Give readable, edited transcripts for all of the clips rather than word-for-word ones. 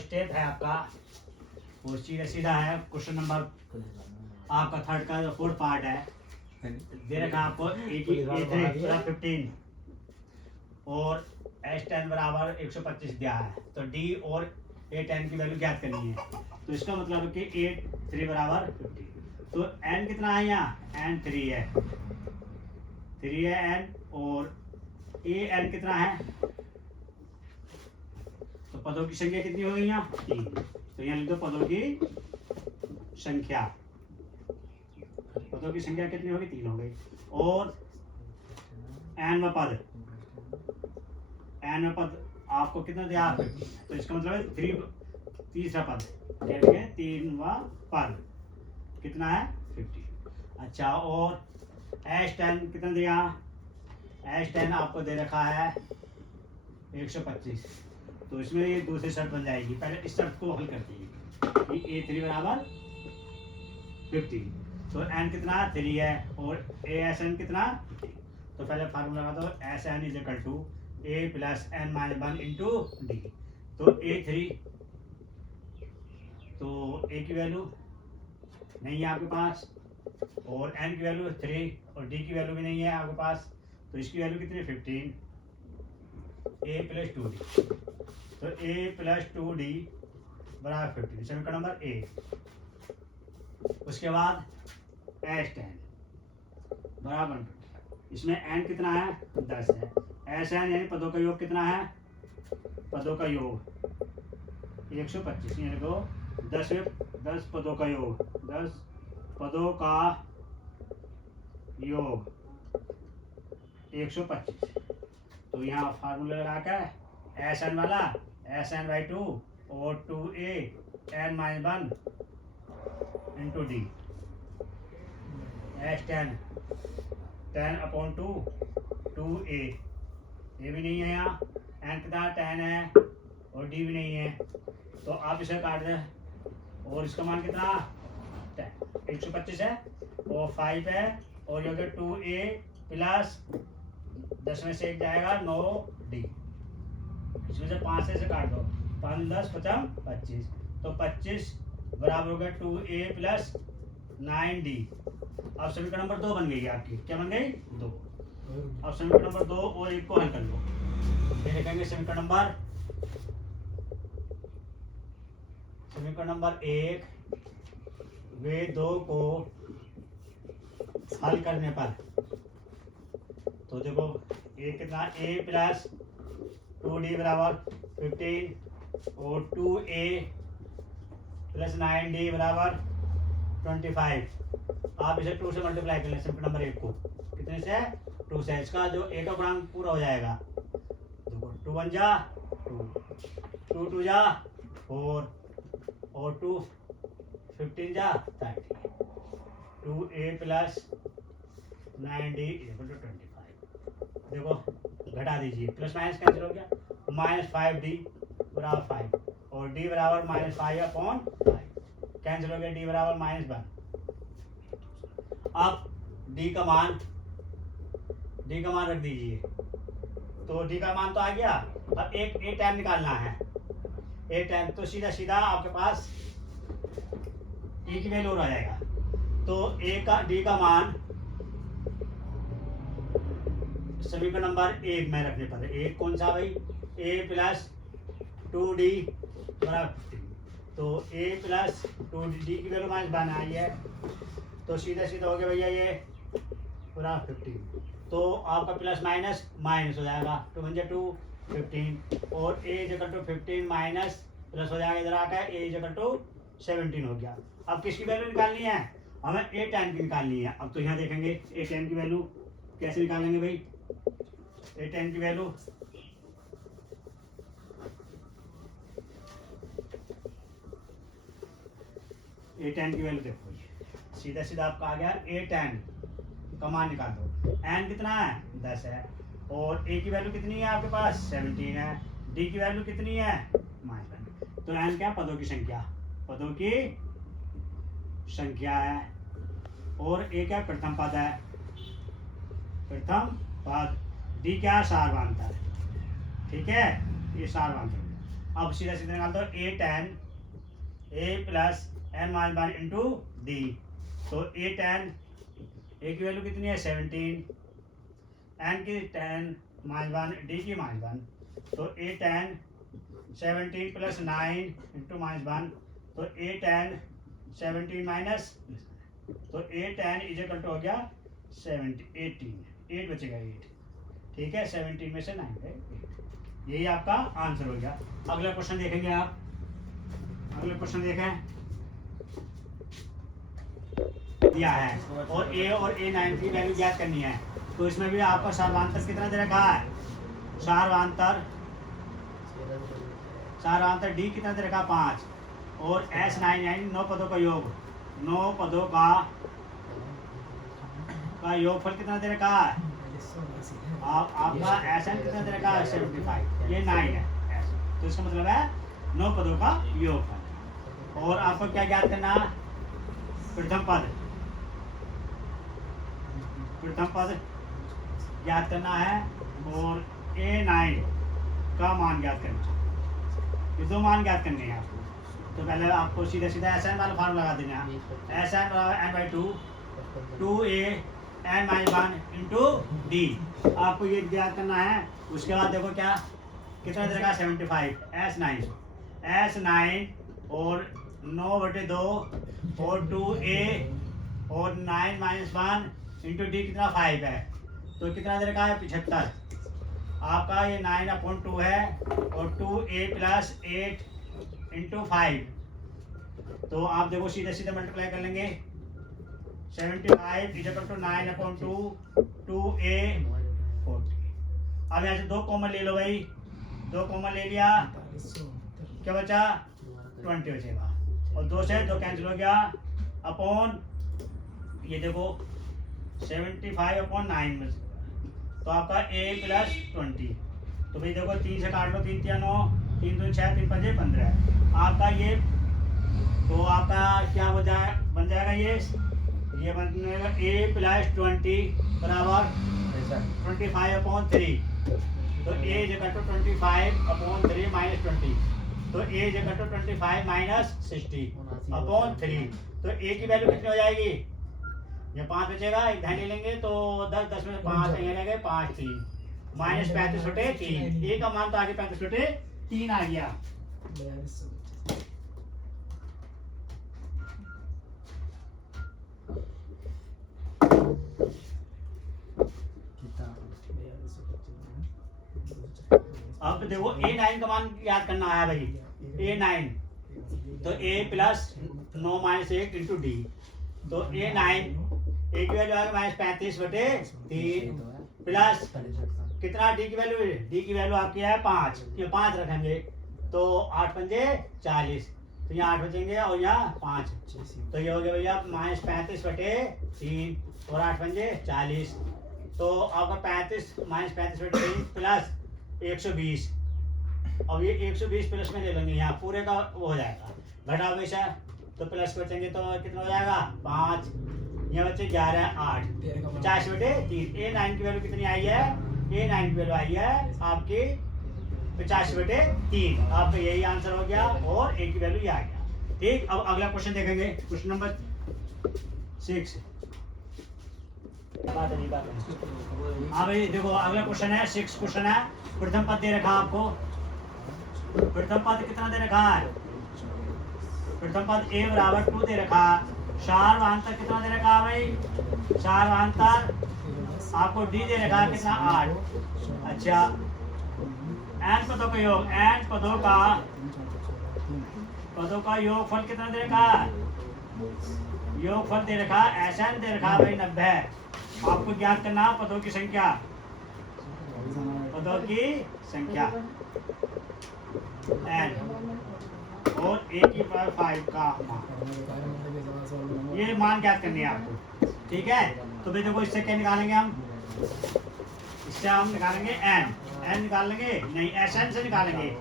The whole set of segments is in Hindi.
स्टेप है आपका वो सीधा सीधा है। क्वेश्चन नंबर आपका थर्ड का जो फोर्थ पार्ट है दे रखा आपको 15 और S10 बराबर 125 दिया है। तो D और A10 की वैल्यू ज्ञात करनी है। तो इसका मतलब है कि A3 बराबर 50। तो N कितना है यहाँ? N 3 है, 3 है N, और AN कितना है? तो पदों की संख्या कितनी हो गई यहाँ? 3। तो यहाँ लिख दो पदों की संख्या। पदों की संख्या कितनी होगी? 3 हो गई। और n व पद, n व पद आपको कितना दिया? तो इसका मतलब है 3, तीसरा पद क्या है? 3वां पद कितना है? 50। अच्छा, और S10 कितना दिया? S10 आपको दे रखा है 125। तो इसमें ये दूसरी शर्त बन जाएगी। पहले इस शर्त को हल करते हैं कि A3 बराबर 50। तो n कितना? 3 है, और ASN कितना? 50। तो पहले फार्मूला लगा दो, SN is equal to A plus n minus 1 into D। तो A3, तो A की वैल्यू नहीं है आपके पास, और n की वैल्यू 3, और D की वैल्यू भी नहीं है आपके पास। तो इसकी वैल्यू कितनी? 15, A प्लस 2D। तो A प्लस 2D बराबर 15, समीकरण नंबर A। उसके बाद S10 बराबर, इसमें n कितना है? 10 है। SN यानी पदों का योग कितना है? पदों का योग 125, यानी देखो 10 पदों का योग, 10 पदों का योग 125। तो यहाँ फार्मूला लगा कर SN वाला SN/2 और 2A n minus 1 into D। S10 10/2 2A, ये भी नहीं है यहाँ। n कितना? 10 है, और D भी नहीं है। तो आप इसे काट दें, और इसका मान कितना? 125 है, और 5 है, और ये 2A प्लस 10 में से 1 जाएगा 9D। इसमें से 5 से काट दो, 5 10 55 25। तो 25 बराबर हो गया 2A प्लस 9D। अब समीकरण नंबर 2 बन गई आपकी। क्या बन गई? 2। अब समीकरण नंबर 2 और 1 को हल कर लो। ये लिखेंगे समीकरण नंबर 1, वे 2 को हल करने पर, तो देखो A कितना? A प्लस 2D बराबर 15, और 2A प्लस 9D बराबर 25। आप इसे 2 से मल्टीप्लाई कर लें समीकरण नंबर 1 को। कितने से? 2 से। इसका जो A का गुणांक पूरा हो जाएगा। देखो 2 1 जा 2, 2 2 जा 4, और 2 15 जा 30। 2A plus 9D equal to 25। देखो घटा दीजिए, प्लस माइनस कैंसिल हो गया। माइनस 5D बराबर 5, और D बराबर माइनस 5/5 कैंसिल हो गया। D बराबर -1। अब D का मान रख दीजिए। तो D का मान तो आ गया। अब एक A10 निकालना है। A10 तो सीधा सीधा आपके पास E की वैल्यू आ जाएगा। तो D का मान समीकरण नंबर 1 में रखने पर, एक कौन सा भाई? A प्लस 2D बराबर 15। तो A प्लस 2D की वैल्यू -1 आई है। तो सीधा सीधा हो गया भैया ये पूरा 15। तो आपका प्लस माइनस माइनस हो जाएगा। 2 1 2 15, और A equal to 15 minus plus हो जाएगा इधर आकर A इक्वल टू 17 हो गया। अब किसकी वैल्यू निकालनी है? हमें A10 की निकालनी है। अब तो यहाँ देखेंगे A10 की वैल्यू कैसे निकालेंगे भाई? A10 की वैल्यू देखो, सीधा सीधा आपका आ गया A10 का मान निकाल दो। n कितना है? 10 है, और A की वैल्यू कितनी है आपके पास? 17 है। D की वैल्यू कितनी है? -1। तो n क्या? पदों की संख्या है, और A क्या? प्रथम पद है, D क्या? सारवांतर। ठीक है, ये सारवांतर। अब सीधा सीधा निकाल दो ए tan a plus n minus 1 into D. तो ए tan a की वैल्यू कितनी है 17, n की tan माइनस 1, डी की माइनस 1। तो ए tan 17 प्लस 9 इंटू माइनस 1, तो ए tan 17 माइनस, तो ए tan इज इक्वल टू हो गया 18, 8 बचेगा 8। ठीक है, 17 में से 9 है 8। यही आपका आंसर हो गया। अगला क्वेश्चन देखेंगे आप। अगला क्वेश्चन देखें, दिया है और a और a9 की वैल्यू ज्ञात करनी है। तो इसमें भी आपका सार्वधांतर कितना दे रखा है, सार्वधांतर d कितना दे रखा 5, और s9 यानी 9 पदों का योग, 9 पदों का योगफल कितना दे रखा है, आपका SN कितना दे रखा है 75, ये 9 है S। तो इसका मतलब है 9 पदों का योगफल। और आपको क्या ज्ञात करना है, प्रथम पद ज्ञात करना है और A9 का मान ज्ञात करना है। ये दो मान ज्ञात करने हैं आपको। तो पहले आपको सीधा सीधा SN वाला फार्मूला लगा देना है, SN n/2 2a n-1 into D. आपको ये ज्ञात करना है। उसके बाद देखो क्या कितना दे रखा 75, S9 और 9/2 और 2a और 9-1 इंटू डी कितना 5 है। तो कितना दे रखा है 75। आपका ये 9/2 है और 2a प्लस 8 इंटू 5। तो आप देखो सीधे सीधे मल्टीप्लाई कर लेंगे, 75 इज इक्वल टू 9/2 2a 40। अब यहाँ से 2 कॉमन ले लो भाई, 2 कॉमन ले लिया, क्या बचा 20 बचेगा, और 2 से 2 कैंसिल हो गया, अपॉन ये देखो 75/9 तो आपका a प्लस 20। तो भाई देखो 3 से काट लो, 3 3 9, 3 2 6, 3 5 15। आपका ये तो आपका क्या बन जाएगा, ये बन जाएगा a प्लस 20 बराबर 25/3। तो a is equal to 25/3 minus 20। तो a is equal to 25 minus 60/3। तो a की वैल्यू कितनी हो जाएगी, ये 5 बचेगा, एक ध्यान ले लेंगे तो 10 10 में से 5 नहीं लगे 5 3 माइनस 35/3। a का मान तो आगे 35/3 आ गया। अब देखो A9 का मान याद करना है भाई, A9 तो a plus 9 minus 1 into D. तो A9 a की वैल्यू आ गई माइनस 35/3 प्लस कितना डी की वैल्यू है, डी की वैल्यू आपकी है 5, ये 5 रखेंगे तो 8 पंजे 40, तो यहाँ 8 बचेंगे और यहाँ 5, तो ये हो गया भैया माइनस 35/3 और 8 पंजे 40। तो आपका 35 माइनस 35/3 प्लस 120। अब ये 120 प्लस में ले लेंगे, यहाँ पूरे का वो हो जाएगा घटा हमेशा, तो प्लस बचेंगे तो कितना हो जाएगा 5, यहाँ बचे 11 8 85/3। A9 की वैल्यू कितनी आई है, A9 की वैल्यू आई है आपकी 85/3। आपका यही आंसर हो गया और A की वैल्यू ये आ गया। ठीक, अब अगला क्वेश्चन देखेंगे, क्वेश्चन नंबर 6। हाँ भाई देखो अगला क्वेश्चन है 6 क्वेश्चन है। प्रथम पद दे रखा आपको, प्रथम पद कितना दे रखा है, प्रथम पद a बराबर 2 दे रखा है। सार्वधांतर कितना दे रखा है भाई, सार्वधांतर आपको d दे रखा है कितना 8। अच्छा n पदों का योग, n पदों का योगफल कितना दे रखा है, योगफल दे रखा है SN दे रखा है भाई 90। आपको ज्ञात करना पदों की संख्या, पदों की संख्या n और a की पावर 5 का मान, ये मान ज्ञात करनी है आपको। ठीक है, तो भाई देखो इससे क्या निकालेंगे हम, इससे हम निकालेंगे n निकाल लेंगे नहीं, SN से निकालेंगे,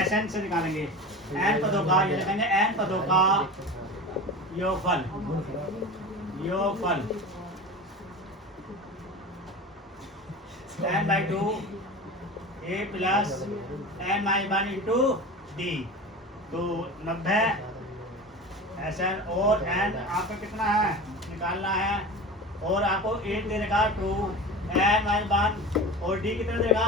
SN से निकालेंगे n पदों का, ये लिखेंगे n पदों का योगफल, योगफल n/2 a plus n-1 into D. तो 90 SN और N आपका कितना है निकालना है, और आपको 8 दे देगा 2 N -1 और D कितना देगा